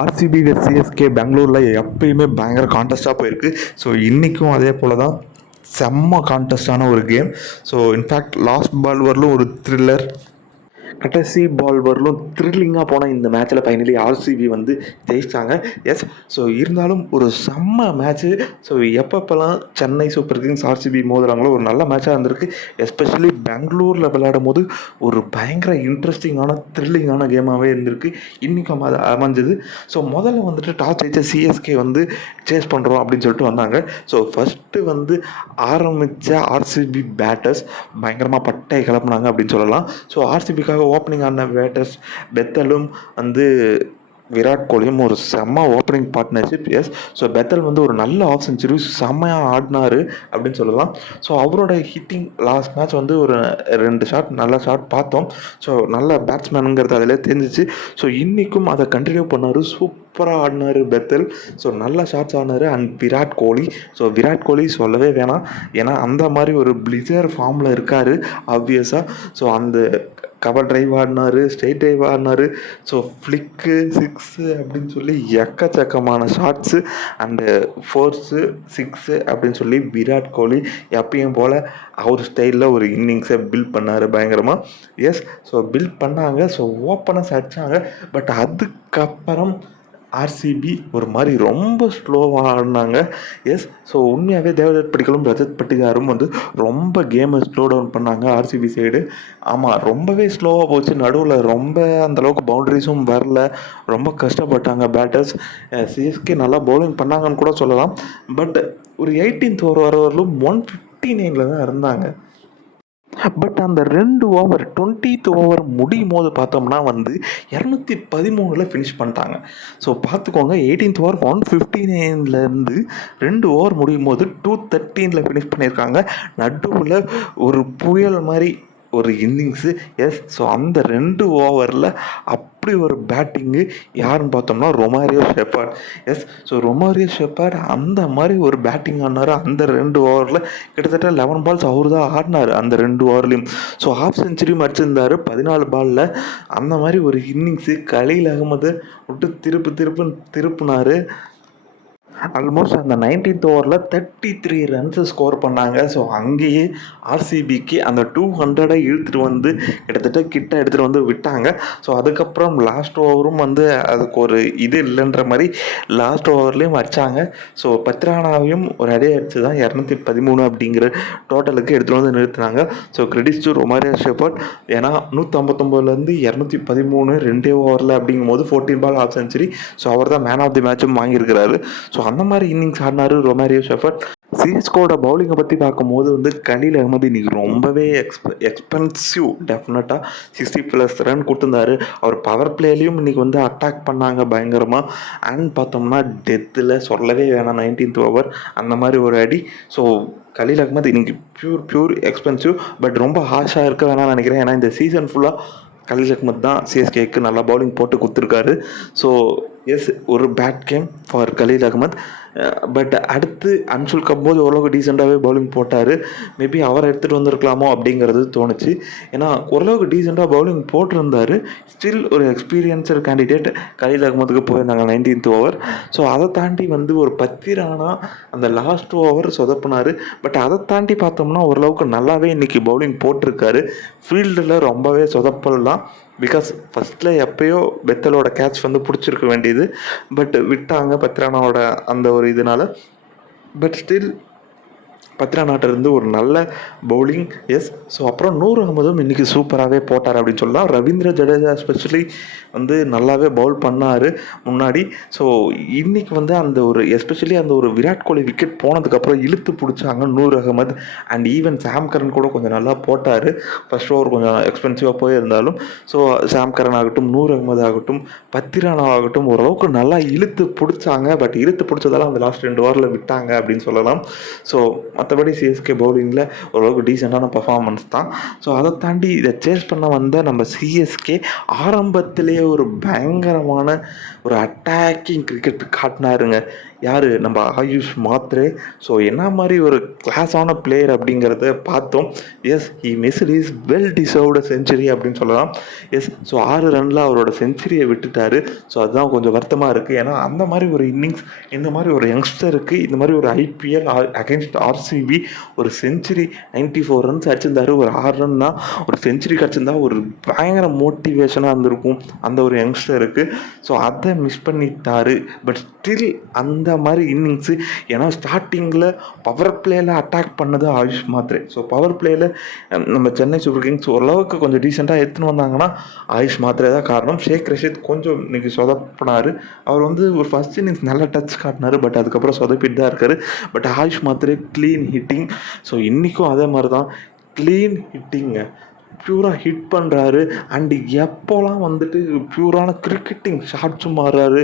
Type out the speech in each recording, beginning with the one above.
RCB CSK பெங்களூரில் எப்பயுமே பயங்கர கான்டெஸ்ட்டாக போயிருக்கு. ஸோ இன்றைக்கும் அதே போல் தான் செம்ம கான்டெஸ்டான ஒரு game so in fact last ball வரலும் ஒரு த்ரில்லர் கடைசி பால் வரலும் த்ரில்லிங்காக போன இந்த மேட்ச்சில் ஃபைனலி ஆர்சிபி வந்து ஜெயிச்சிட்டாங்க. எஸ் ஸோ இருந்தாலும் ஒரு செம்ம மேட்ச்சு ஸோ எப்பப்பெல்லாம் சென்னை சூப்பர் கிங்ஸ் ஆர்சிபி மோதுறாங்களோ ஒரு நல்ல மேட்சாக இருந்திருக்கு. எஸ்பெஷலி பெங்களூரில் விளையாடும் போது ஒரு பயங்கர இன்ட்ரெஸ்டிங்கான த்ரில்லிங்கான கேமாகவே இருந்திருக்கு. இன்றைக்கும் அது அமைஞ்சது. ஸோ முதல்ல வந்துட்டு டாஸ் ஜெயிச்ச சிஎஸ்கே வந்து சேஸ் பண்ணுறோம் அப்படின்னு சொல்லிட்டு வந்தாங்க. ஸோ ஃபஸ்ட்டு வந்து ஆரம்பித்த ஆர்சிபி பேட்டர்ஸ் பயங்கரமாக பட்டை கிளப்புனாங்க அப்படின்னு சொல்லலாம். ஸோ ஆர்சிபிக்காக ஓப்பனிங் ஆன பேட்டர்ஸ் பெத்தலும் வந்து விராட் கோலியும் ஒரு செம்ம opening partnership yes so Bethell வந்து ஒரு நல்ல ஆஃப் செஞ்சுரி செம்மையாக ஆடினாரு அப்படின்னு சொல்லலாம். ஸோ அவரோட ஹிட்டிங் லாஸ்ட் மேட்ச் வந்து ஒரு ரெண்டு ஷாட் நல்ல ஷாட் பார்த்தோம். ஸோ நல்ல பேட்ஸ்மேனுங்கிறது அதிலே தெரிஞ்சிச்சு. ஸோ இன்றைக்கும் அதை கண்டினியூ பண்ணார். சூப்பராக ஆடினார் பெத்தல். ஸோ நல்ல ஷாட்ஸ் ஆடினார் அண்ட் விராட் கோலி. ஸோ விராட் கோலி சொல்லவே வேணாம். ஏன்னா அந்த மாதிரி ஒரு பிளிஜர் ஃபார்மில் இருக்கார் ஆப்வியஸாக ஸோ அந்த கவர் டிரைவ் ஆடினார் ஸ்ட்ரெயிட் டிரைவ் ஆடினார். ஸோ ஃப்ளிக்கு சிக்ஸு அப்படின்னு சொல்லி எக்கச்சக்கமான ஷாட்ஸு அண்டு ஃபோர்ஸு சிக்ஸு அப்படின்னு சொல்லி விராட் கோலி எப்பயும் போல் அவர் ஸ்டைலில் ஒரு இன்னிங்ஸை பில்ட் பண்ணார் பயங்கரமாக எஸ் ஸோ பில்ட் பண்ணாங்க ஸோ ஓப்பனஸ் அடித்தாங்க பட் அதுக்கப்புறம் ஆர்சிபி ஒரு மாதிரி ரொம்ப ஸ்லோவாக ஆடினாங்க. எஸ் ஸோ உண்மையாகவே தேவதத் படிக்கலும் ரஜத் பட்டிதாரும் வந்து ரொம்ப கேமை ஸ்லோ டவுன் பண்ணாங்க ஆர்சிபி சைடு ஆமாம் ரொம்பவே ஸ்லோவாக போச்சு. நடுவில் ரொம்ப அந்தளவுக்கு பவுண்டரிஸும் வரல. ரொம்ப கஷ்டப்பட்டாங்க பேட்டர்ஸ் சிஎஸ்கே நல்லா பவுலிங் பண்ணாங்கன்னு கூட சொல்லலாம். பட் ஒரு எயிட்டீன்த் ஓவர் வர வரலும் ஒன் ஃபிஃப்டி நைனில் தான் இருந்தாங்க. பட் அந்த ரெண்டு ஓவர் டுவெண்ட்டித் ஓவர் முடியும் போது பார்த்தோம்னா வந்து இரநூத்தி பதிமூணில் ஃபினிஷ் பண்ணிட்டாங்க. ஸோ பார்த்துக்கோங்க எயிட்டீன்த் ஓவர் ஒன் ஃபிஃப்டி நைன்லேருந்து ரெண்டு ஓவர் முடியும் போது டூ தேர்ட்டீனில் ஃபினிஷ் பண்ணியிருக்காங்க. நடுவில் ஒரு புயல் மாதிரி ஒரு இன்னிங்ஸு எஸ் ஸோ அந்த ரெண்டு ஓவரில் அப்படி ஒரு பேட்டிங்கு யாருன்னு பார்த்தோம்னா Romario Shepherd. Yes so Romario Shepherd அந்த மாதிரி ஒரு பேட்டிங் ஆனார் அந்த ரெண்டு ஓவரில் கிட்டத்தட்ட லெவன் பால்ஸ் அவர் தான் ஆடினார் அந்த ரெண்டு ஓவர்லேயும் ஸோ ஹாஃப் செஞ்சுரியும் அடிச்சிருந்தார். பதினாலு பாலில் அந்த மாதிரி ஒரு இன்னிங்ஸு கலீல் அகமது விட்டு திருப்பு திருப்பு திருப்புனார். ஆல்மோஸ்ட் அந்த நைன்டீன்த் ஓவரில் தேர்ட்டி த்ரீ ரன்ஸு ஸ்கோர் பண்ணாங்க. ஸோ அங்கேயே ஆர்சிபிக்கு அந்த டூ ஹண்ட்ரடை இழுத்துட்டு வந்து கிட்டத்தட்ட கிட்ட எடுத்துகிட்டு வந்து விட்டாங்க. ஸோ அதுக்கப்புறம் லாஸ்ட் ஓவரும் வந்து அதுக்கு ஒரு இது இல்லைன்ற மாதிரி லாஸ்ட் ஓவர்லேயும் அடித்தாங்க ஸோ பத்ரானாவையும் ஒரு அடி அடித்து தான் இரநூத்தி பதிமூணு அப்படிங்கிற டோட்டலுக்கு எடுத்துகிட்டு வந்து நிறுத்தினாங்க. So credits to Romario Shepherd ஏன்னா நூற்றம்பத்தொம்போதுலேருந்து இரநூத்தி பதிமூணு ரெண்டே ஓவரில் அப்படிங்கும் போது fourteen ball half century so அவர் தான் மேன் ஆஃப் தி மேட்சும் வாங்கியிருக்கிறாரு. ஸோ ஸோ அந்த மாதிரி இன்னிங்ஸ் ஆடினாரு ரொமாரியோ ஷெஃபர்ட். சிஎஸ்கோட பவுலிங்கை பற்றி பார்க்கும்போது வந்து கலீல் அகமது இன்னைக்கு ரொம்பவே எக்ஸ்ப எக்ஸ்பென்சிவ் டெஃபினட்டாக சிக்ஸ்டி ப்ளஸ் ரன் கொடுத்துருந்தாரு. அவர் பவர் பிளேலையும் இன்னைக்கு வந்து அட்டாக் பண்ணாங்க பயங்கரமாக அண்ட் பார்த்தோம்னா டெத்தில் சொல்லவே வேணாம் நைன்டீன்த் ஓவர் அந்த மாதிரி ஒரு அடி. ஸோ கலீல் அகமது இன்னைக்கு பியூர் பியூர் எக்ஸ்பென்சிவ் பட் ரொம்ப ஹாஷாக இருக்க வேணாம்னு நினைக்கிறேன். ஏன்னா இந்த சீசன் ஃபுல்லாக கலீல் அகமத் தான் சிஎஸ்கேக்கு நல்லா பவுலிங் போட்டு கொடுத்துருக்காரு. ஸோ எஸ் ஒரு bad game for Khaleel Ahmed but அடுத்து அன்சுல் கம்போது ஓரளவுக்கு டீசெண்டாகவே பவுலிங் போட்டார். மேபி அவரை எடுத்துகிட்டு வந்திருக்கலாமோ அப்படிங்கிறது தோணுச்சு. ஏன்னா ஓரளவுக்கு டீசெண்டாக பவுலிங் போட்டிருந்தாரு. ஸ்டில் ஒரு எக்ஸ்பீரியன்ஸர் கேண்டிடேட் கலீல் அகமதுக்கு போயிருந்தாங்க நைன்டீன்த் ஓவர் ஸோ அதை தாண்டி வந்து ஒரு பத்து ரானா அந்த லாஸ்ட் ஓவர் சொதப்பினார். பட் அதை தாண்டி பார்த்தோம்னா ஓரளவுக்கு நல்லாவே இன்றைக்கி பவுலிங் போட்டிருக்காரு. ஃபீல்டில் ரொம்பவே சொதப்பலாம் பிகாஸ் ஃபஸ்ட்டில் எப்பயோ பெத்தலோட கேட்ச் வந்து பிடிச்சிருக்க வேண்டியது பட் விட்டாங்க பத்ரானாவோட அந்த ஒரு இதனால். பட் ஸ்டில் பத்ரானாட்டிருந்து ஒரு நல்ல பவுலிங் எஸ் ஸோ அப்புறம் நூர் அகமதும் இன்றைக்கி சூப்பராகவே போட்டார் அப்படின்னு சொல்லலாம். ரவீந்திர ஜடேஜா எஸ்பெஷலி வந்து நல்லாவே பவுல் பண்ணார் முன்னாடி. ஸோ இன்றைக்கி வந்து அந்த ஒரு எஸ்பெஷலி அந்த ஒரு விராட் கோலி விக்கெட் போனதுக்கப்புறம் இழுத்து பிடிச்சாங்க Noor Ahmad. And even Sam Curran கூட கொஞ்சம் நல்லா போட்டார். ஃபர்ஸ்ட் ஓவர் கொஞ்சம் எக்ஸ்பென்சிவாக போயிருந்தாலும். ஸோ சாம் கரன் ஆகட்டும் நூர் அகமது ஆகட்டும் பத்திரானா ஆகட்டும் ஓரளவுக்கு நல்லா இழுத்து பிடிச்சாங்க. பட் இழுத்து பிடிச்சதால அந்த லாஸ்ட் ரெண்டு ஓவரில் விட்டாங்க அப்படின்னு சொல்லலாம். ஸோ மற்றபடி சிஎஸ்கே பவுலிங்கில் ஓரளவுக்கு டீசெண்டான பர்ஃபார்மன்ஸ் தான். ஸோ அதை தாண்டி இதை சேஸ் பண்ண வந்த நம்ம சிஎஸ்கே ஆரம்பத்திலேயே ஒரு பயங்கரமான ஒரு அட்டாக்கிங் கிரிக்கெட் காட்டினாருங்க. யார்? நம்ம ஆயுஷ் மாத்ரே. ஸோ என்ன மாதிரி ஒரு கிளாஸான பிளேயர் அப்படிங்கிறத பார்த்தோம். Yes he missed his well deserved century அப்படின்னு சொல்லலாம். எஸ் ஸோ ஆறு ரனில் அவரோட செஞ்சுரியை விட்டுட்டாரு. ஸோ அதுதான் கொஞ்சம் வருத்தமாக இருக்குது ஏன்னா அந்த மாதிரி ஒரு இன்னிங்ஸ் இந்த மாதிரி ஒரு யங்ஸ்டருக்கு இந்த மாதிரி ஒரு ஐபிஎல் அகேன்ஸ்ட் ஆர்சிபி ஒரு செஞ்சுரி நைன்டி ஃபோர் ரன்ஸ் அடிச்சிருந்தாரு. ஒரு ஆறு ரன்னா ஒரு செஞ்சுரி கிடச்சிருந்தா ஒரு பயங்கர மோட்டிவேஷனாக இருந்திருக்கும் அந்த ஒரு யங்ஸ்டருக்கு ஸோ அதை மிஸ் பண்ணிட்டாரு. பட் ஸ்டில் அந்த மாதிரி இன்னிங்ஸு ஏன்னா ஸ்டார்டிங்கில் பவர் பிளேயில் அட்டாக் பண்ணது ஆயுஷ் மாத்ரே. ஸோ பவர் பிளேயில் நம்ம சென்னை சூப்பர் கிங்ஸ் ஓரளவுக்கு கொஞ்சம் டீசெண்டாக எடுத்துன்னு வந்தாங்கன்னா ஆயுஷ் மாத்ரே தான் காரணம். ஷேக் ரஷீத் கொஞ்சம் இன்னைக்கு சொதப்பினார். அவர் வந்து ஒரு ஃபஸ்ட் இன்னிங்ஸ் நல்ல டச் காட்டினார் பட் அதுக்கப்புறம் சொதப்பிட்டு தான் இருக்கார். But Ayush Mhatre clean hitting so இன்றைக்கும் அதே மாதிரி தான் க்ளீன் ஹிட்டிங்க பியூராக ஹிட் பண்ணுறாரு அண்டு எப்போலாம் வந்துட்டு பியூரான கிரிக்கெட்டிங் ஷாட்ஸும் மாறுறாரு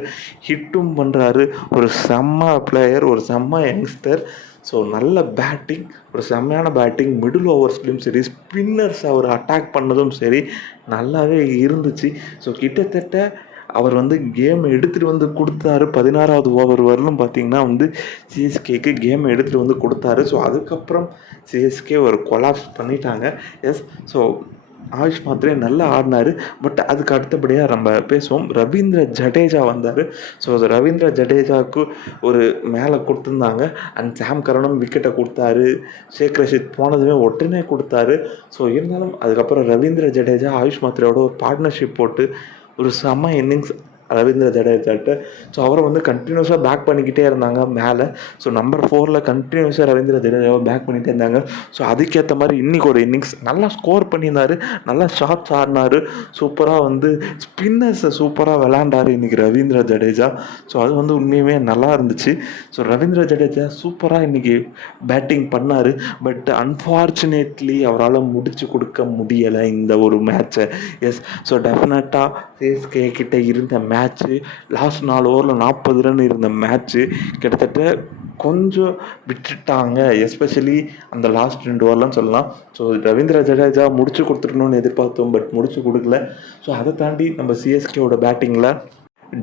ஹிட்டும் பண்ணுறாரு ஒரு செம்ம பிளேயர் ஒரு செம்ம யங்ஸ்டர் ஸோ நல்ல பேட்டிங் ஒரு செம்மையான பேட்டிங் மிடில் ஓவர்ஸ்லேயும் சரி ஸ்பின்னர்ஸ் அவர் அட்டாக் பண்ணதும் சரி நல்லாவே இருந்துச்சு. ஸோ கிட்டத்தட்ட அவர் வந்து கேம் எடுத்துகிட்டு வந்து கொடுத்தாரு. பதினாறாவது ஓவர் வரலும் பார்த்தீங்கன்னா வந்து சிஎஸ்கேக்கு கேம் எடுத்துகிட்டு வந்து கொடுத்தாரு. ஸோ அதுக்கப்புறம் சிஎஸ்கே ஒரு கொலாப்ஸ் பண்ணிட்டாங்க. எஸ் ஸோ ஆயுஷ் மாத்ரே நல்லா ஆடினாரு. பட் அதுக்கு அடுத்தபடியாக நம்ம பேசுவோம். ரவீந்திர ஜடேஜா வந்தார். ஸோ அது ரவீந்திர ஜடேஜாவுக்கு ஒரு மேலே கொடுத்துருந்தாங்க. அண்ட் சாம் கரணும் விக்கெட்டை கொடுத்தாரு. ஷேக் ரஷீத் போனதுமே உடனே கொடுத்தாரு. ஸோ இருந்தாலும் அதுக்கப்புறம் ரவீந்திர ஜடேஜா ஆயுஷ் மாத்ரேயோட ஒரு பார்ட்னர்ஷிப் போட்டு ஒரு செம்ம இன்னிங்ஸ் ரவீந்திர ஜடேஜாட்ட. ஸோ அவரை வந்து கண்டினியூஸாக பேக் பண்ணிக்கிட்டே இருந்தாங்க மேலே. ஸோ நம்பர் ஃபோரில் கண்டினியூஸாக ரவீந்திர ஜடேஜாவை பேக் பண்ணிகிட்டே இருந்தாங்க. ஸோ அதுக்கேற்ற மாதிரி இன்றைக்கி ஒரு இன்னிங்ஸ் நல்லா ஸ்கோர் பண்ணியிருந்தார். நல்லா ஷார்ட்ஸ் ஆடினார். சூப்பராக வந்து ஸ்பின்னர்ஸை சூப்பராக விளாண்டாரு இன்றைக்கி ரவீந்திர ஜடேஜா. ஸோ அது வந்து உண்மையுமே நல்லா இருந்துச்சு. ஸோ ரவீந்திர ஜடேஜா சூப்பராக இன்றைக்கி பேட்டிங் பண்ணார். பட் அன்ஃபார்ச்சுனேட்லி அவரால் முடிச்சு கொடுக்க முடியலை இந்த ஒரு மேட்ச்சை எஸ் ஸோ டெஃபினட்டாக சிஎஸ்கே கிட்டே இருந்த மேட்ச்சு லாஸ்ட் நாலு ஓவரில் நாற்பது ரன் இருந்த மேட்ச்சு கிட்டத்தட்ட கொஞ்சம் விட்டுட்டாங்க. எஸ்பெஷலி அந்த லாஸ்ட் ரெண்டு ஓவர்லாம் சொல்லலாம். ஸோ ரவீந்திர ஜடேஜா முடிச்சு கொடுத்துடணும்னு எதிர்பார்த்தோம் பட் முடிச்சு கொடுக்கல. ஸோ அதை தாண்டி நம்ம சிஎஸ்கேவோட பேட்டிங்கில்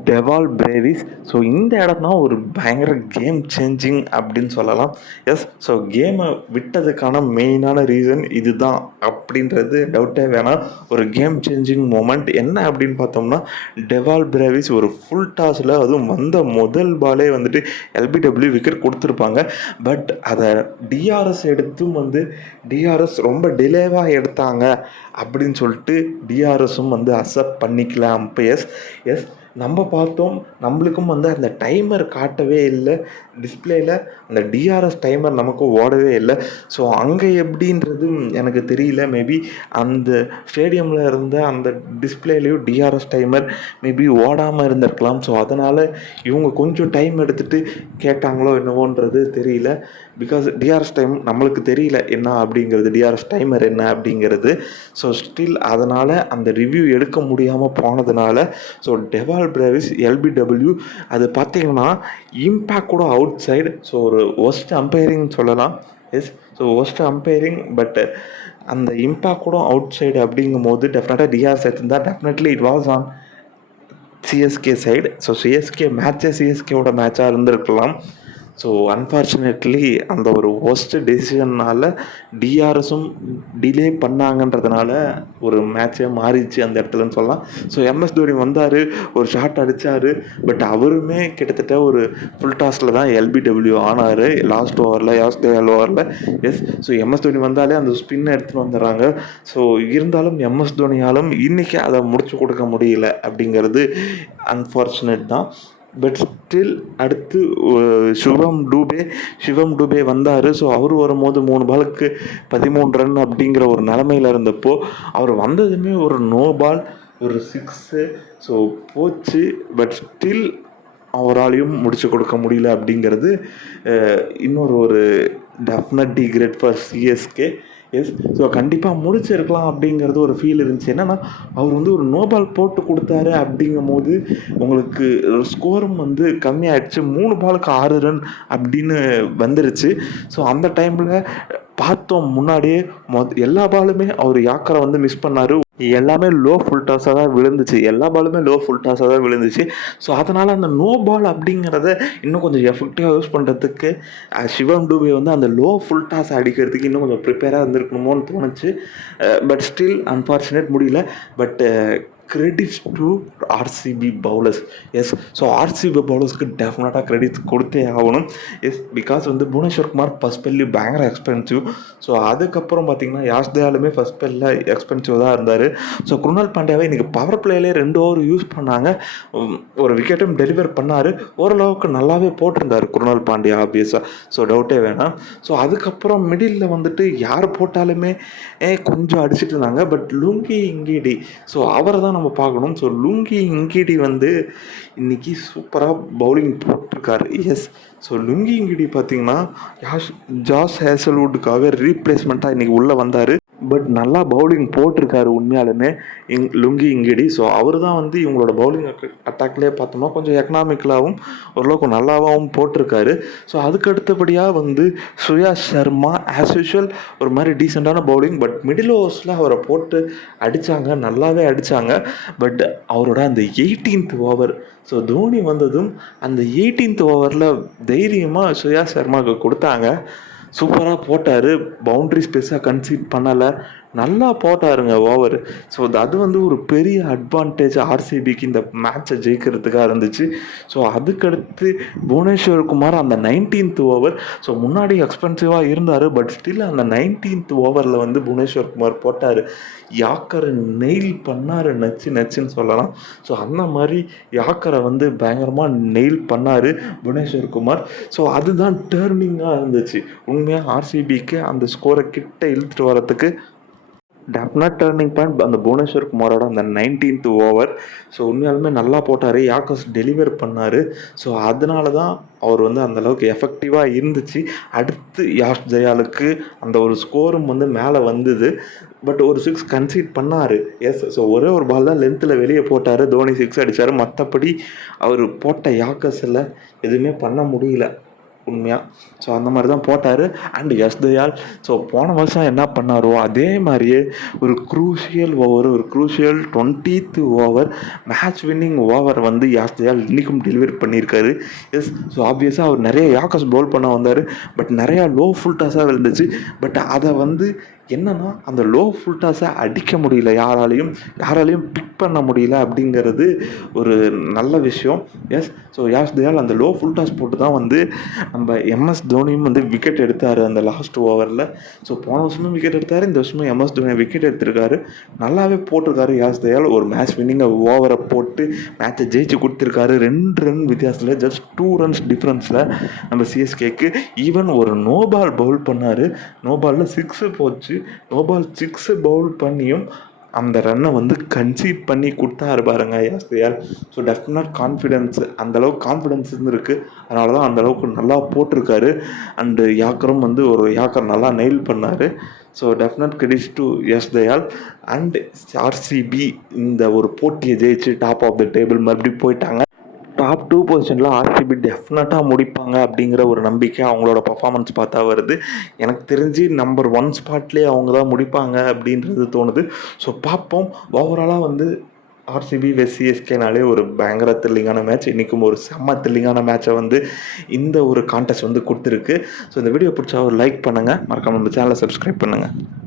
டெவால் பிரேவிஸ் ஸோ இந்த இடம் தான் ஒரு பயங்கர கேம் சேஞ்சிங் அப்படின்னு சொல்லலாம். எஸ் ஸோ கேமை விட்டதுக்கான மெயினான ரீசன் இதுதான் அப்படின்றது டவுட்டே வேணாம். ஒரு கேம் சேஞ்சிங் மூமெண்ட் என்ன அப்படின்னு பார்த்தோம்னா டெவால் பிரேவிஸ் ஒரு ஃபுல் டாஸில் அதுவும் வந்த முதல் பாலே வந்துட்டு எல்பிடபிள்யூ விக்கெட் கொடுத்துருப்பாங்க. பட் அதை டிஆர்எஸ் எடுத்தும் வந்து டிஆர்எஸ் ரொம்ப டிலேவாக எடுத்தாங்க அப்படின்னு சொல்லிட்டு டிஆர்எஸும் வந்து அக்செப்ட் பண்ணிக்கல எஸ் எஸ் நம்ம பார்த்தோம் நம்மளுக்கும் வந்து அந்த டைமர் காட்டவே இல்லை. டிஸ்பிளேயில் அந்த டிஆர்எஸ் டைமர் நமக்கும் ஓடவே இல்லை. ஸோ அங்கே எப்படின்றது எனக்கு தெரியல. மேபி அந்த ஸ்டேடியமில் இருந்த அந்த டிஸ்பிளேலையும் டிஆர்எஸ் டைமர் மேபி ஓடாமல் இருந்திருக்கலாம். ஸோ அதனால் இவங்க கொஞ்சம் டைம் எடுத்துகிட்டு கேட்டாங்களோ என்னவோன்றது தெரியல. பிகாஸ் டிஆர்எஸ் டைம் நம்மளுக்கு தெரியல என்ன அப்படிங்கிறது டிஆர்எஸ் டைமர் என்ன அப்படிங்கிறது. ஸோ ஸ்டில் அதனால் அந்த ரிவ்யூ எடுக்க முடியாமல் போனதுனால ஸோ டெவால் பிரேவிஸ் எல்பிடபிள்யூ அது பார்த்தீங்கன்னா இம்பேக்ட் கூட அவுட் சைடு ஸோ ஒரு ஒஸ்ட் அம்பையரிங் சொல்லலாம். Yes so worst umpiring but அந்த இம்பேக்ட் கூட அவுட் சைடு அப்படிங்கும் போது டெஃபினட்டாக டிஆர்எஸ் எடுத்திருந்தா definitely it was on CSK side so CSK மேட்சே சிஎஸ்கேவோட மேட்சாக இருந்திருக்கலாம். ஸோ அன்ஃபார்ச்சுனேட்லி அந்த ஒரு ஒஸ்ட் டெசிஷன்னால் டிஆர்எஸும் டிலே பண்ணாங்கன்றதுனால ஒரு மேட்சே மாறிச்சு அந்த இடத்துலன்னு சொல்லலாம். ஸோ எம்எஸ் தோனி வந்தார் ஒரு ஷாட் அடித்தார் பட் அவருமே கிட்டத்தட்ட ஒரு ஃபுல் டாஸில் தான் எல்பிடபிள்யூ ஆனார். லாஸ்ட் ஓவரில் லாஸ்ட் ஓவரில் எஸ் ஸோ எம்எஸ் தோனி வந்தாலே அந்த ஸ்பின்னை எடுத்துகிட்டு வந்துடுறாங்க. ஸோ இருந்தாலும் எம்எஸ் தோனியாலும் இன்றைக்கி அதை முடிச்சு கொடுக்க முடியல அப்படிங்கிறது அன்ஃபார்ச்சுனேட் தான். பட் ஸ்டில் அடுத்து சிவம் டூபே சிவம் டூபே வந்தார். ஸோ அவர் வரும்போது மூணு பாலுக்கு பதிமூணு ரன் அப்படிங்கிற ஒரு நிலமையில இருந்தப்போ அவர் வந்ததுமே ஒரு நோ பால் ஒரு சிக்ஸு ஸோ போச்சு. பட் ஸ்டில் அவராலையும் முடிச்சு கொடுக்க முடியல அப்படிங்கிறது இன்னொரு ஒரு definite degrade for CSK yes so கண்டிப்பாக முடிச்சிருக்கலாம் அப்படிங்கிறது ஒரு ஃபீல் இருந்துச்சு. என்னென்னா அவர் வந்து ஒரு நோபால் போட்டு கொடுத்தாரு அப்படிங்கும் போது உங்களுக்கு ஸ்கோரும் வந்து கம்மியாயிடுச்சு. மூணு பாலுக்கு ஆறு ரன் அப்படின்னு வந்துருச்சு. ஸோ அந்த டைமில் பார்த்தோம் முன்னாடியே மொத் எல்லா பாலுமே அவர் யாக்கரை வந்து மிஸ் பண்ணார். எல்லாமே லோ ஃபுல் டாஸாக தான் விழுந்துச்சு. எல்லா பாலுமே லோ ஃபுல் டாஸாக தான் விழுந்துச்சு. ஸோ அதனால் அந்த நோ பால் அப்படிங்கிறத இன்னும் கொஞ்சம் எஃபெக்டிவாக யூஸ் பண்ணுறதுக்கு சிவம் டூபே வந்து அந்த லோ ஃபுல் டாஸ் அடிக்கிறதுக்கு இன்னும் கொஞ்சம் ப்ரிப்பேராக இருந்திருக்கணுமோன்னு தோணுச்சு. பட் ஸ்டில் அன்ஃபார்ச்சுனேட் முடியல. But credits to RCB bowlers yes so RCB பவுலர்ஸ்க்கு டெஃபினட்டாக கிரெடிட்ஸ் கொடுத்தே ஆகணும். எஸ் பிகாஸ் வந்து புவனேஸ்வர் குமார் ஃபஸ்ட் ஸ்பெல்லி பயங்கர எக்ஸ்பென்சிவ் ஸோ அதுக்கப்புறம் பார்த்தீங்கன்னா யாஷ் தயாலுமே ஃபஸ்ட் ஸ்பெல்லில் எக்ஸ்பென்சிவ் தான் இருந்தார். ஸோ குருணால் பாண்டியாவை இன்றைக்கி பவர் பிளேலே ரெண்டு ஓவர் யூஸ் பண்ணாங்க. ஒரு விக்கெட்டும் டெலிவர் பண்ணார். ஓரளவுக்கு நல்லாவே போட்டிருந்தார் குருணால் பாண்டியா ஆப்வியஸாக ஸோ டவுட்டே வேணாம். ஸோ அதுக்கப்புறம் மிடில் வந்துட்டு யார் போட்டாலுமே ஏ, கொஞ்சம் அடிச்சிட்டு இருந்தாங்க. But Lungi Ngidi. ஸோ அவரை தான் நம்ம பார்க்கணும். ஸோ லுங்கி இங்கிடி வந்து இன்னைக்கு சூப்பராக பவுலிங் போட்டிருக்காரு. எஸ் ஸோ லுங்கி இங்கிடி பார்த்தீங்கன்னா யாஷ் ஜாஸ் ஹேசல்வுட்டுக்காக ரீப்ளேஸ்மெண்ட்டாக இன்னைக்கு உள்ளே வந்தார். பட் நல்லா பவுலிங் போட்டிருக்காரு உண்மையாலுமே. இங் லுங்கி இங்கிடி. ஸோ அவர் தான் வந்து இவங்களோட பவுலிங் அட்டாக்லேயே பார்த்தோம்னா கொஞ்சம் எக்கனாமிக்கலாகவும் ஓரளவுக்கு நல்லாவும் போட்டிருக்காரு. ஸோ அதுக்கு அடுத்தபடியாக வந்து சுயா சர்மா ஆஸ் யூஷுவல் ஒரு மாதிரி டீசெண்டான பவுலிங் பட் மிடில் ஓவர்ஸில் அவரை போட்டு அடித்தாங்க நல்லாவே அடித்தாங்க பட் அவரோட அந்த எயிட்டீன்த் ஓவர் ஸோ தோனி வந்ததும் அந்த எயிட்டீன்த் ஓவரில் தைரியமாக சுயா சர்மாவுக்கு கொடுத்தாங்க. சூப்பராக போட்டார். பவுண்ட்ரிஸ் பெருசாக கன்சீட் பண்ணலை. நல்லா போட்டாருங்க ஓவர் ஸோ அது வந்து ஒரு பெரிய அட்வான்டேஜ் ஆர்சிபிக்கு இந்த மேட்சை ஜெயிக்கிறதுக்காக இருந்துச்சு. ஸோ அதுக்கடுத்து புவனேஸ்வர் குமார் அந்த நைன்டீன்த் ஓவர் ஸோ முன்னாடி எக்ஸ்பென்சிவாக இருந்தார் பட் ஸ்டில் அந்த நைன்டீன்த் ஓவரில் வந்து புவனேஸ்வர் குமார் போட்டார். யாக்கரை நெயில் பண்ணார் நச்சு நச்சுன்னு சொல்லலாம். ஸோ அந்த மாதிரி யாக்கரை வந்து பயங்கரமாக நெயில் பண்ணார் புவனேஸ்வர் குமார். ஸோ அதுதான் டேர்னிங்காக இருந்துச்சு. உண்மையாக ஆர்சிபிக்கு அந்த ஸ்கோரை கிட்ட இழுத்துட்டு வரத்துக்கு டெஃபினட் டேர்னிங் பாயிண்ட் அந்த புவனேஸ்வர் குமாரோட அந்த நைன்டீன்த் ஓவர் ஸோ உண்மையாலுமே நல்லா போட்டார். யாக்கஸ் டெலிவர் பண்ணார். ஸோ அதனால தான் அவர் வந்து அந்தளவுக்கு எஃபெக்டிவாக இருந்துச்சு. அடுத்து யாஷ் ஜெயாலுக்கு அந்த ஒரு ஸ்கோரும் வந்து மேலே வந்தது. பட் ஒரு சிக்ஸ் கன்சீட் பண்ணார். எஸ் ஸோ ஒரே ஒரு பால் தான் லென்த்தில் வெளியே போட்டார். தோனி சிக்ஸ் அடித்தார் மற்றபடி அவர் போட்ட யாக்கஸில் எதுவுமே பண்ண முடியல. உண்மையாக ஸோ அந்த மாதிரி தான் போட்டார் அண்ட் எஸ் தயால் ஸோ போன வருஷம் என்ன பண்ணாரோ அதே மாதிரியே ஒரு குரூஷியல் ஓவர் ஒரு crucial twentieth over match winning over வந்து யாஸ் தயால் இன்றைக்கும் டெலிவரி பண்ணியிருக்காரு. எஸ் ஸோ ஆப்வியஸாக அவர் நிறைய யாக்கஸ் பவுல் பண்ண வந்தார். பட் நிறையா லோ ஃபுல் டாஸாக இருந்துச்சு பட் அதை வந்து என்னன்னா அந்த லோ ஃபுல்டாஸை அடிக்க முடியல. யாராலையும் யாராலையும் பிக் பண்ண முடியல அப்படிங்கிறது ஒரு நல்ல விஷயம். எஸ் ஸோ யாஸ் தயால் அந்த லோ ஃபுல்டாஸ் போட்டு தான் வந்து நம்ம எம்எஸ் தோனியும் வந்து விக்கெட் எடுத்தார் அந்த லாஸ்ட் ஓவரில் ஸோ போன வருஷமும் விக்கெட் எடுத்தார் இந்த வருஷமும் எம்எஸ் தோனி விக்கெட் எடுத்திருக்காரு. நல்லாவே போட்டிருக்காரு யாஸ் தயால். ஒரு மேட்ச் வின்னிங் ஓவரை போட்டு மேட்சை ஜெயிச்சு கொடுத்துருக்காரு. ரெண்டு ரன் வித்தியாசத்தில் ஜஸ்ட் டூ ரன்ஸ் டிஃப்ரென்ஸில் நம்ம சிஎஸ்கேக்கு ஈவன் ஒரு நோ பால் பவுல் பண்ணார். நோ பாலில் சிக்ஸு போச்சு. நோ பால் சிக்ஸு பவுல் பண்ணியும் அந்த ரன்னை வந்து கன்சீட் பண்ணி கொடுத்தாரு பாருங்க யாஸ் ஸோ டெஃபினட் கான்ஃபிடென்ஸ் அந்தளவுக்கு கான்ஃபிடென்ஸ் இருந்திருக்கு. அதனால தான் அந்தளவுக்கு நல்லா போட்டிருக்காரு. அண்டு யாக்கரும் வந்து ஒரு யாக்கர் நல்லா நெயில் பண்ணார். So definite credits to Yash Dayal and RCB இந்த ஒரு போட்டியை ஜெயிச்சு டாப் ஆஃப் த டேபிள் மறுபடியும் போயிட்டாங்க. டாப் டூ பொசிஷனில் ஆர்சிபி டெஃபினட்டாக முடிப்பாங்க அப்படிங்கிற ஒரு நம்பிக்கை அவங்களோட பர்ஃபார்மன்ஸ் பார்த்தா வருது. எனக்கு தெரிஞ்சு நம்பர் ஒன் ஸ்பாட்லேயே அவங்க தான் முடிப்பாங்க அப்படின்றது தோணுது. ஸோ பார்ப்போம். ஓவராலாக வந்து ஆர்சிபி வெஸ் சிஎஸ்கேனாலே ஒரு பயங்கர த்ரில்லிங்கான மேட்ச் இன்றைக்கும் ஒரு செம்ம த்ரில்லிங்கான மேட்சை வந்து இந்த ஒரு கான்டெஸ்ட் வந்து கொடுத்துருக்கு. ஸோ இந்த வீடியோ பிடிச்சா ஒரு லைக் பண்ணுங்கள் மறக்காமல் நம்ம சேனலை சப்ஸ்கிரைப் பண்ணுங்கள்